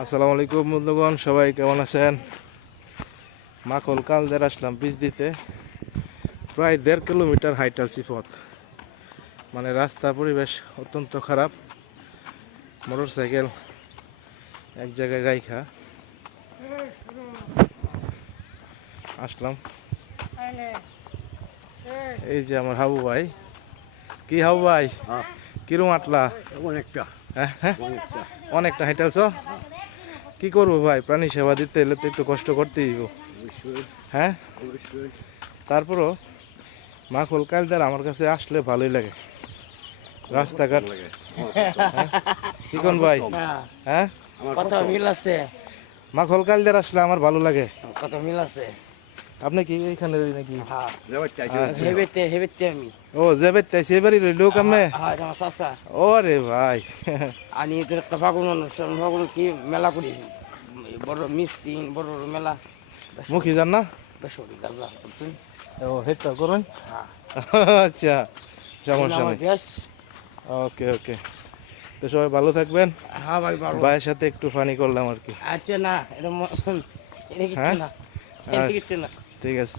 আসসালামু আলাইকুম বন্ধুগণ, সবাই কেমন আছেন? মাকল কালদের আসলাম বীজ দিতে। প্রায় 1.5 কিলোমিটার হাইটালছি পথ, মানে রাস্তা পরিবেশ অত্যন্ত খারাপ। মোটর সাইকেল এক জায়গায় রাইখা আসলাম। এই যে আমার হাবু ভাই। কি হাবু ভাই, কিরম আটলা? অনেকটা হ্যাঁ, অনেকটা হাইটালছ। কি করবো ভাই, প্রাণী সেবা দিতে এলে তো একটু কষ্ট করতেই হইব। অবশ্যই হ্যাঁ, অবশ্যই তারপরও মাখল কালদার আমার কাছে আসলে ভালোই লাগে। রাস্তাঘাট লাগে। কি কোন ভাই? হ্যাঁ, কত মিল আছে, মাখল কালদার আসলে আমার ভালো লাগে। কত মিল আছে। আপনি কি এইখানে নাকি? যাবার চাইছি আচ্ছা। হেবেতে আমি ও যাবে তাই সেবারই রইল কামে। হ্যাঁ আমার চাচা ওরে ভাই, আনি তো একটা ফাগুন অনুষ্ঠান, ফাগুন কি মেলা করি, বড় মিষ্টি বড় মেলা মুখী যান না? বেসরি গাজা বুঝছেন। ও হেটা করুন। হ্যাঁ আচ্ছা, সমস্যা আমার নেই। গ্যাস। ওকে ওকে, তো সবাই ভালো থাকবেন। হ্যাঁ ভাই ভালো। ভাইয়ের সাথে একটু ফানি করলাম আর কি। আচ্ছা না এটা এটা কিচ্ছু হ্যাঁ? না, এটা কিচ্ছু না। ঠিক আছে।